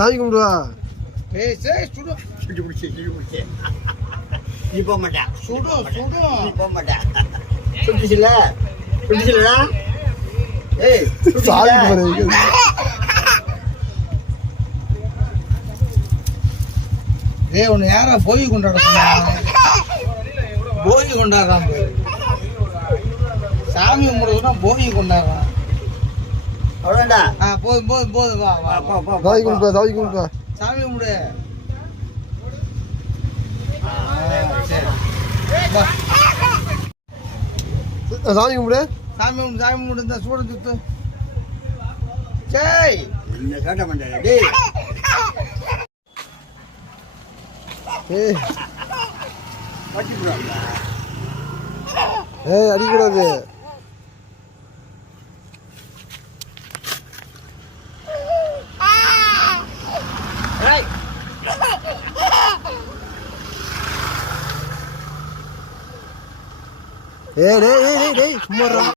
சாமி கும்பிடுவா. சுடு சுடு குடிச்சு சுடு குடிச்சு நீ போக மாட்டேன். சுடு சுடு நீ போக மாட்டேன். சுட்டுச்சுல சுட்டுச்சுலடா. ஏய் சாமி கும்பிடு. உன்னை யாரா போய் கொண்டாட போகி கொண்டாடுறான். சாமி கும்பிடுறதுனா போகி கொண்டாடுறான். அவ்வளோடா. போதும் போதும் போதும். வா வா வா. சாமி கும்பிடுவா. சாமி கும்பிடுவா. சாமி கும்பிடு. சாமி கும்பிடு. சாமி கும்பிடு. சாமி கும்பிடு. இந்த சூட சுத்து. சரி என்ன கேட்ட மாட்டேன். டேய் ஏய் ஏய் அடிக்கூடாது. ஏய் டேய் டேய் டேய் சும்மா